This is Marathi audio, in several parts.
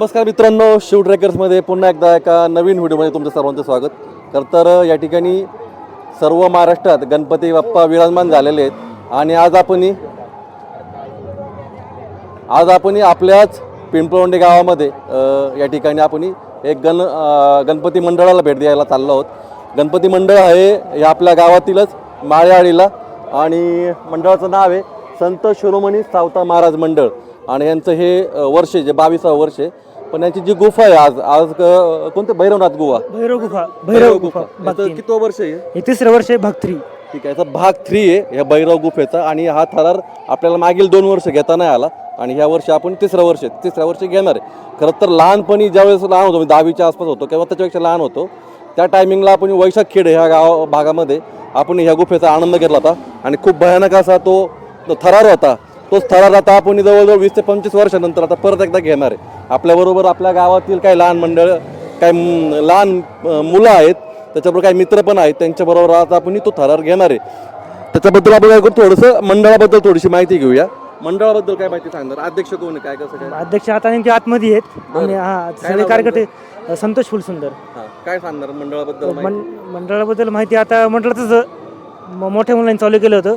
नमस्कार मित्रांनो शिव ट्रेकर्समध्ये पुन्हा एकदा एका नवीन व्हिडिओमध्ये तुमचं सर्वांचं स्वागत. तर तर या ठिकाणी सर्व महाराष्ट्रात गणपती बाप्पा विराजमान झालेले आहेत आणि आज आपण आज आपण आपल्याच पिंपळवंडे गावामध्ये या ठिकाणी आपण एक गण गणपती मंडळाला भेट द्यायला चाललो आहोत. गणपती मंडळ आहे हे आपल्या गावातीलच माळेआळीला आणि मंडळाचं नाव आहे संत शिरोमणी सावता महाराज मंडळ. आणि यांचं हे वर्ष जे बावीसावं वर्ष आहे. पण यांची जी गुफा आहे आज आज क- कोणते? भैरवनाथ गुहा भैरव गुफा भैरव गुफा. भाग याचं तीन. किती वर्ष आहे? हे तिसरं वर्ष आहे भाग थ्री ठीक आहे याचा भाग थ्री आहे ह्या भैरव गुफेचा. आणि हा थरार आपल्याला मागील दोन वर्ष घेता नाही आला. आणि ह्या वर्षी आपण तिसरं वर्ष तिसऱ्या वर्षी घेणार आहे. खरं तर लहानपणी ज्यावेळेस लहान होतो म्हणजे दहावीच्या आसपास होतो किंवा त्याच्यापेक्षा लहान होतो त्या टायमिंगला आपण वैशाख खेड ह्या गाव भागामध्ये आपण ह्या गुफेचा आनंद घेतला होता. आणि खूप भयानक असा तो तो थरार होता. तोच थरार आता आपण जवळजवळ वीस ते पंचवीस वर्षानंतर आता परत एकदा घेणार आहे. आपल्याबरोबर आपल्या गावातील काही लहान मंडळ काही लहान मुलं आहेत त्याच्याबरोबर काही मित्र पण आहेत त्यांच्याबरोबर आता आपण तो थरार घेणार आहे. त्याच्याबद्दल आपण काय करू थोडंसं मंडळाबद्दल थोडीशी माहिती घेऊया. मंडळाबद्दल काय माहिती सांगणार? अध्यक्ष कोण आहे? काय कसं काय? अध्यक्ष आता नेमके आतमध्ये आहेत. हा सगळे कार्यकर्ते संतोष फुलसुंदर. काय सांगणार मंडळाबद्दल मंडळाबद्दल माहिती आता मंडळातच मोठ्या मुलांनी चालू केलं होतं.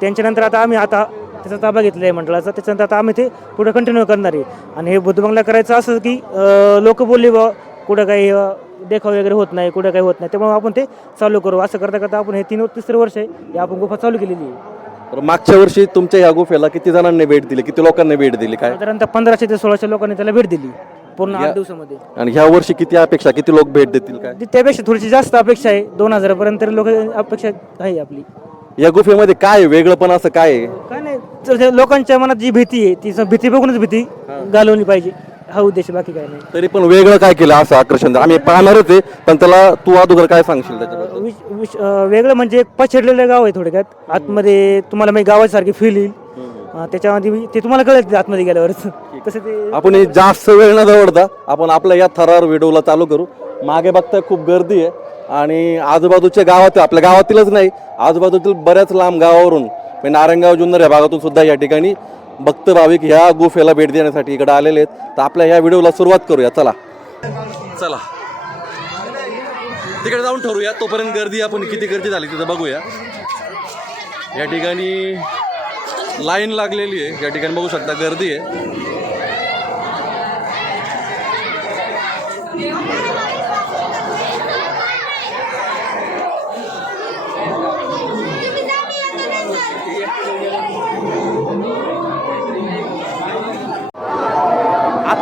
त्यांच्यानंतर आता आम्ही आता त्याचा ताबा घेतला आहे मंडळाचा. त्याच्यानंतर आता आम्ही ते पुढे कंटिन्यू करणार आहे. आणि हे बुद्धबंगला करायचं असं की लोक बोलले बा कुठं काही देखाव वगैरे होत नाही कुठं काही होत नाही. त्यामुळे आपण ते चालू करू. असं करता करता आपण हे तीन तिसरं वर्ष आहे. हे आपण गुफा चालू केलेली आहे. तर मागच्या वर्षी तुमच्या ह्या गुफेला किती जणांनी भेट दिली? किती लोकांनी भेट दिली? काय? साधारणतः पंधराशे ते सोळाशे लोकांनी त्याला भेट दिली. पूर्ण आठ दिवसामध्ये. आणि ह्या वर्षी किती अपेक्षा किती लोक भेट देतील काय? ती- त्यापेक्षा थोडीशी जास्त अपेक्षा आहे. दोन हजारापर्यंत लोक अपेक्षा आहे आपली. या गुफेमध्ये काय आहे? वेगळं पण असं काय आहे? काय नाही. तर ते लोकांच्या मनात जी भीती आहे ती स- भीती बघूनच भीती घालवली पाहिजे. हा उद्देश आहे, बाकी काय नाही. तरी पण वेगळं काय केलं असं आकर्षण आम्ही पाहणारच आहे पण त्याला तू अगोदर काय सांगशील त्याच्याबद्दल? विश- विश- अं, वेगळं म्हणजे एक पछडलेलं गाव आहे थोडक्यात. आतमध्ये तुम्हाला गावासारखी फील येईल. अं, त्याच्यामध्ये मी- ते तुम्हाला कळेल ते आतमध्ये गेल्यावरच. तसं ते आपण हे जास्त वेळ न दवडता आपण आपल्या या थरार व्हिडिओला चालू करू. मागे बघता खूप गर्दी आहे आणि आजूबाजूच्या गावात आपल्या गावातीलच नाही आजूबाजूतील बऱ्याच लांब गावावरून नारायणगाव जुन्नर या भागातून सुद्धा या ठिकाणी भक्त भाविक ह्या गुफेला भेट देण्यासाठी इकडे आलेले आहेत. तर आपल्या ह्या व्हिडिओला सुरुवात करूया. चला. चला. तिकडे जाऊन ठरूया. तोपर्यंत गर्दी आपण किती गर्दी झाली तिथं बघूया. या ठिकाणी लाईन लागलेली आहे. या ठिकाणी बघू शकता गर्दी आहे.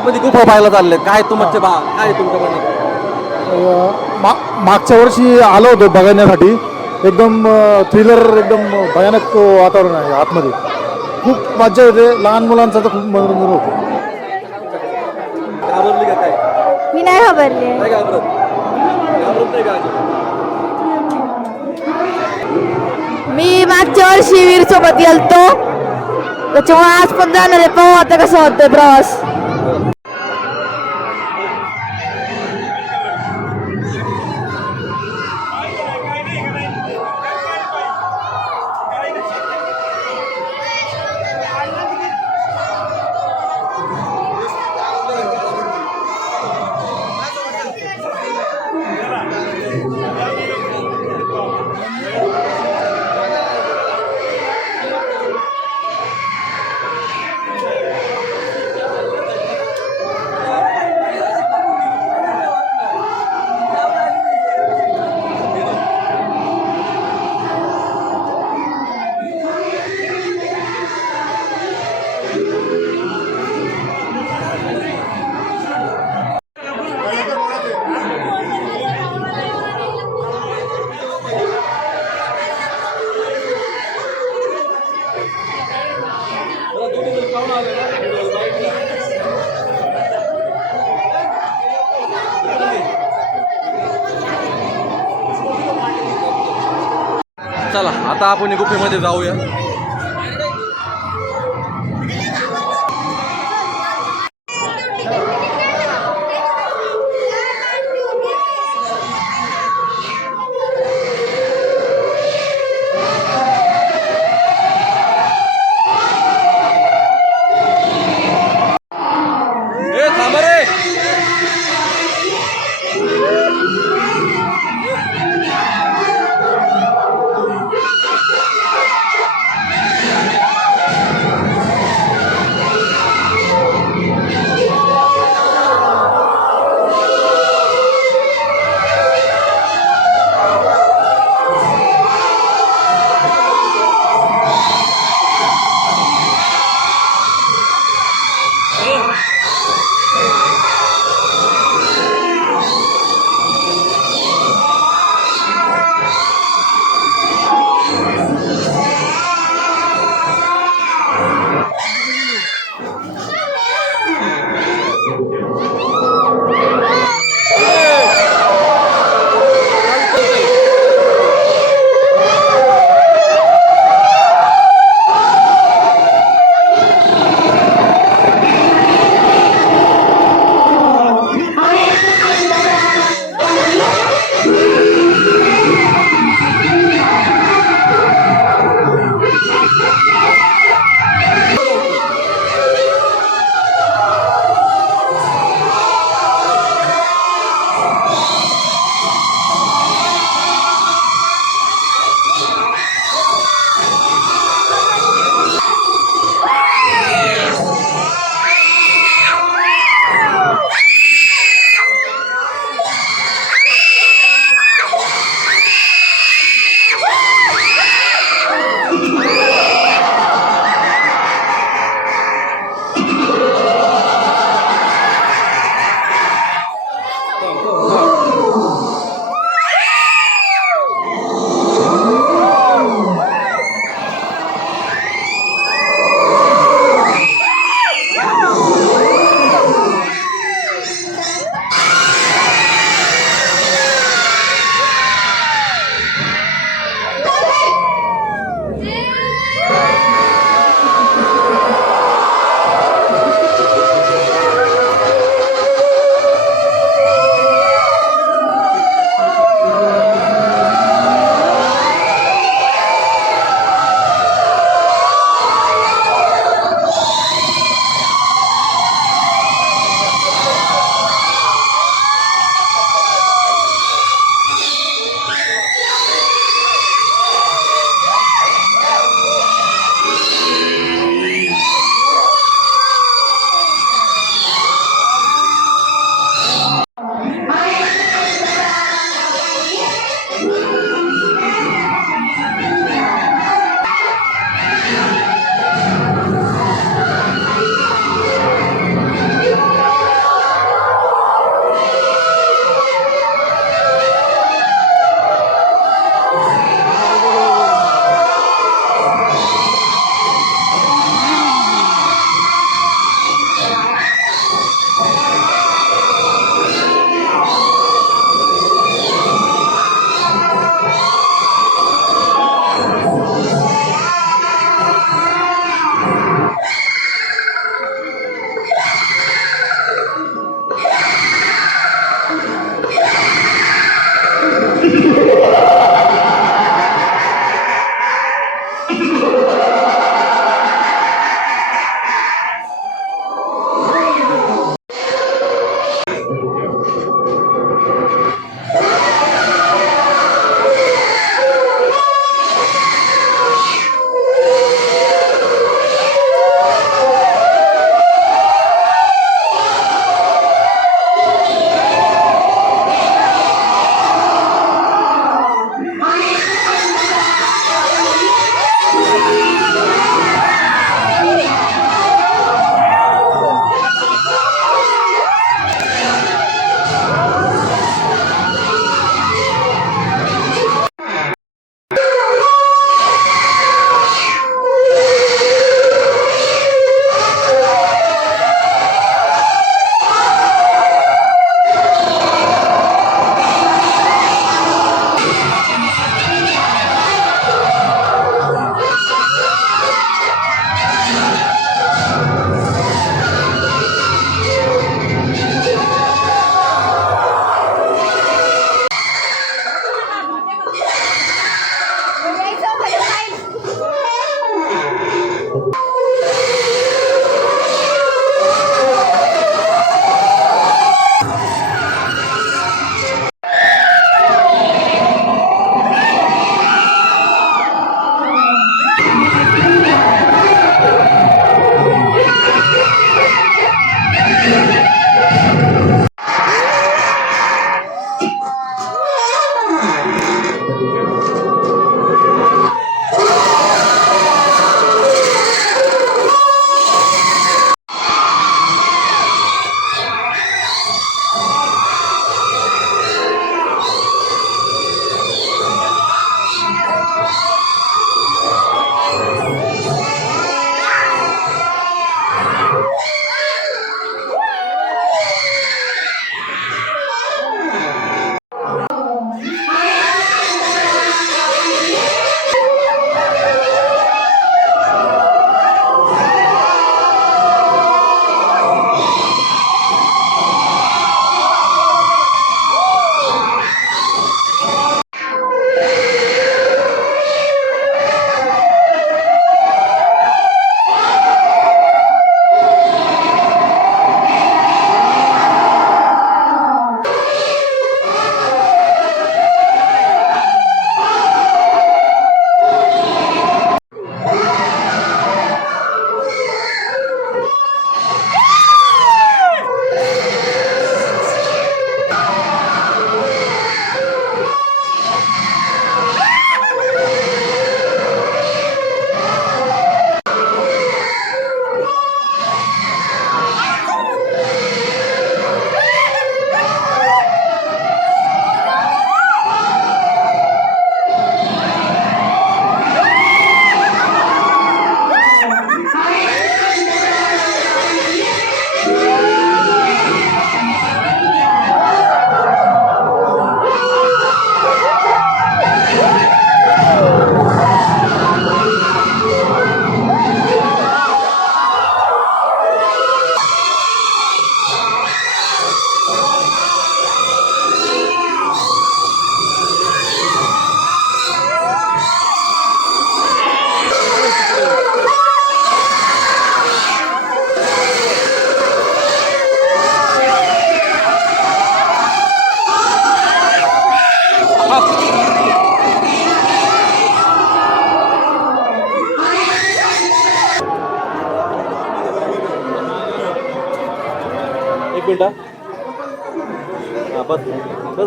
आतमध्ये गुफा पाहायला चालले काय तुमचे बा काय तुमच्या मनात मा- मागच्या वर्षी आलो होतो बघण्यासाठी. एकदम थ्रिलर एकदम भयानक वातावरण आहे आतमध्ये. खूप मजा येते. लहान मुलांचा तर खूप मनोरंजन होतं. घाबरली का काय? मी नाही घाबरले. काय घाबरत? घाबरत नाही का अजिबात? मी मागच्या वर्षी वीर सोबत गेलतो. त्याच्यामुळे आज पण जाणार आहे. पाहू आता कसं होतंय प्रवास. चला आता आपण गुफेमध्ये जाऊया.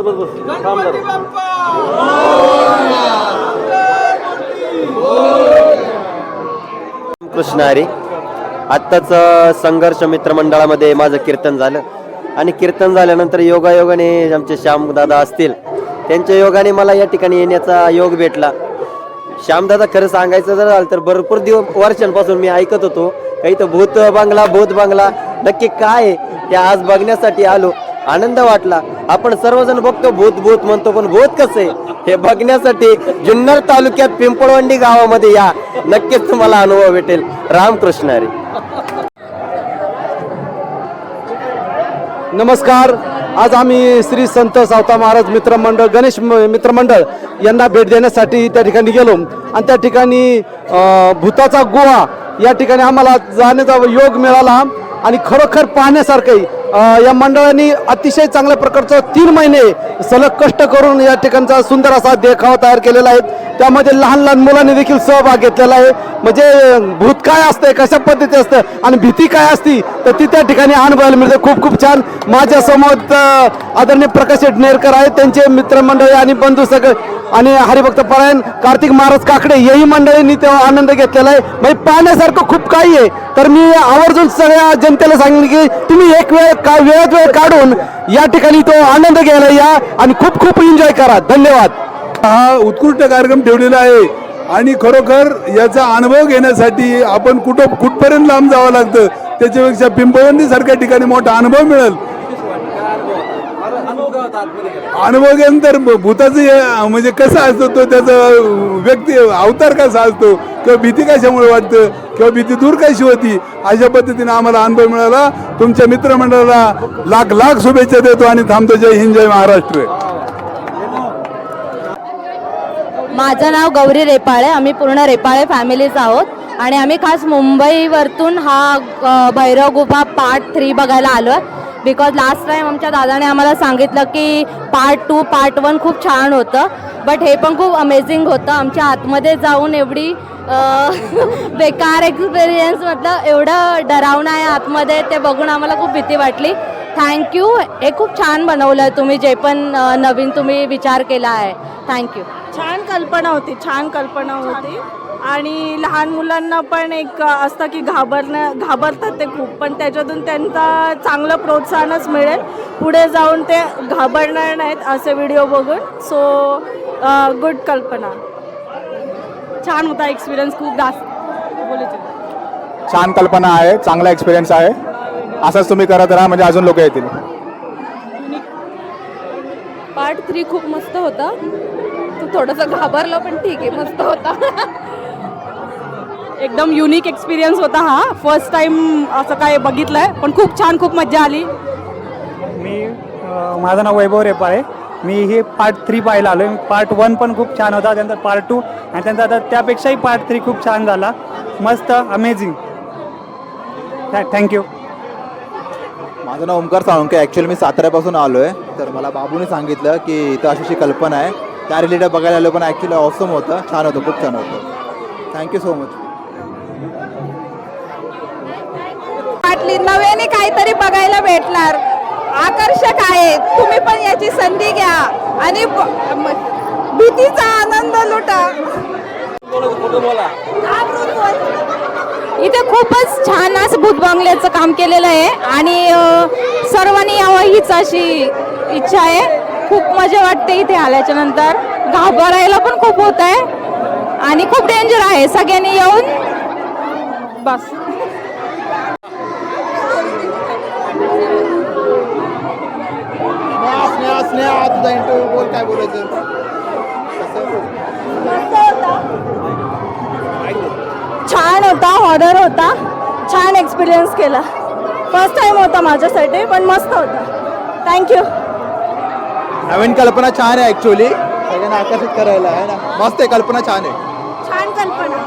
बस बस बस. थांब जरा कृष्ण हरी आत्ताच संघर्ष मित्रमंडळामध्ये माझं कीर्तन झालं. आणि कीर्तन झाल्यानंतर योगायोगाने आमचे श्यामदादा असतील त्यांच्या योगाने मला या ठिकाणी येण्याचा योग भेटला. श्यामदादा खरं सांगायचं जर झालं तर भरपूर दिवस वर्षांपासून मी ऐकत होतो. काही तर भूत बंगला भूत बंगला. नक्की काय आहे ते आज बघण्यासाठी आलो. आनंद वाटला. आपण सर्वजण बघतो भूत भूत म्हणतो पण भूत कसं? आहे हे बघण्यासाठी जुन्नर तालुक्यात पिंपळवंडी गावामध्ये या. नक्कीच तुम्हाला अनुभव भेटेल. रामकृष्ण हरी. नमस्कार. आज आम्ही श्री संत सावता महाराज मित्रमंडळ गणेश म- मित्रमंडळ यांना भेट देण्यासाठी त्या ठिकाणी गेलो. आणि त्या ठिकाणी भूताचा गुहा या ठिकाणी आम्हाला जाण्याचा योग मिळाला. आणि खरोखर पाहण्यासारखं आहे. या मंडळांनी अतिशय चांगल्या प्रकारचं तीन महिने सलग कष्ट करून या ठिकाणचा सुंदर असा देखावा तयार केलेला आहे. त्यामध्ये लहान लहान मुलांनी देखील सहभाग घेतलेला आहे. म्हणजे भूत काय असतंय कशा पद्धती असतं आणि भीती काय असती तर ती त्या ठिकाणी अनुभवायला मिळते. खूप खूप छान. माझ्यासमोर आदरणीय प्रकाश नेरकर आहेत. त्यांचे मित्रमंडळी आणि बंधू सगळे. आणि हरिभक्त परायण कार्तिक महाराज काकडे याही मंडळींनी तेव्हा आनंद घेतलेला आहे. म्हणजे पाहण्यासारखं खूप काही आहे. तर मी आवर्जून सगळ्या जनतेला सांगेन की तुम्ही एक वेळ का वेळात वेळ काढून या ठिकाणी तो आनंद घ्यायला या आणि खूप खूप एन्जॉय करा. धन्यवाद. हा उत्कृष्ट कार्यक्रम ठेवलेला आहे आणि खरोखर याचा अनुभव घेण्यासाठी आपण कुठं कुठपर्यंत लांब जावं लागतं त्याच्यापेक्षा पिंपळवंडी सारख्या ठिकाणी मोठा अनुभव मिळेल. अनुभव घेऊन तर भूताचं म्हणजे कसं असतो तो त्याचा व्यक्ती अवतार कसा असतो? किंवा भीती कशामुळे वाटतं? किंवा भीती दूर कशी होती? अशा पद्धतीने आम्हाला अनुभव मिळाला. तुमच्या मित्रमंडळाला लाख लाख शुभेच्छा देतो आणि थांबतो. जय हिंद जय महाराष्ट्र. माझं नाव गौरी रेपाळे. आम्ही पूर्ण रेपाळे फॅमिलीच आहोत. आणि आम्ही खास मुंबईवरतून हा भैरव गुफा पार्ट थ्री बघायला आलो आहे. बिकॉज लास्ट टाईम आमच्या दादाने आम्हाला सांगितलं की पार्ट टू पार्ट वन खूप छान होतं. बट हे पण खूप अमेझिंग होतं. आमच्या आतमध्ये जाऊन एवढी बेकार एक्सपिरियन्स म्हटलं एवढं डरावणं आहे आतमध्ये ते बघून आम्हाला खूप भीती वाटली. थँक्यू हे खूप छान बनवलं आहे तुम्ही जे पण नवीन तुम्ही विचार केला आहे. थँक्यू छान कल्पना होती छान कल्पना होती. आणि लहान मुलांना पण एक असतं की घाबरणं घाबरतात ते खूप. पण त्याच्यातून त्यांचा चांगलं प्रोत्साहनच मिळेल. पुढे जाऊन ते घाबरणार नाहीत असे व्हिडिओ बघून. सो गुड कल्पना. छान होता एक्सपिरियन्स खूप जास्त. बोलायचं छान कल्पना आहे चांगला एक्सपिरियन्स आहे. असंच तुम्ही करत राहा म्हणजे अजून लोक येतील. पार्ट थ्री खूप मस्त होता. तो थोडंसं घाबरलं पण ठीक आहे मस्त होता. एकदम युनिक एक्सपिरियन्स होता हा. फर्स्ट टाइम असं काय बघितलंय पण खूप छान खूप मजा आली. मी माझं नाव वैभव रेपाळे. मी हे पार्ट थ्री पाहायला आलो आहे पार्ट वन पण खूप छान होता. त्यानंतर पार्ट टू आणि त्यानंतर आता त्यापेक्षाही पार्ट थ्री खूप छान झाला. मस्त अमेझिंग थँक्यू माझं नाव ओमकार साळुंके ॲक्च्युअली मी साताऱ्यापासून आलो आहे तर मला बाबूने सांगितलं की इथं अशी अशी कल्पना आहे. त्या रिलेटेड बघायला आलो पण ॲक्च्युली ऑसम होतं. छान होतं खूप छान होतं. थँक्यू सो मच वाटली नव्याने काहीतरी बघायला भेटणार. आकर्षक आहे. तुम्ही पण याची संधी घ्या. आणि भीतीचा आनंद लुटा. इथे खूपच छान असं भूत बंगल्याचं काम केलेलं आहे. आणि सर्वांनी यावं हीच अशी इच्छा आहे. खूप मजा वाटते इथे आल्याच्यानंतर. घाबरायला पण खूप होत आहे आणि खूप डेंजर आहे. सगळ्यांनी येऊन बस. तुझा इंटरव्ह्यू बोल काय बोलायचं? छान होता हॉरर होता. छान एक्सपिरियन्स केला. फर्स्ट टाइम होता माझ्यासाठी पण मस्त होता. थँक्यू नवीन कल्पना छान आहे ॲक्च्युली सगळ्यांना आकर्षित करायला आहे ना? मस्त आहे कल्पना छान आहे. छान कल्पना.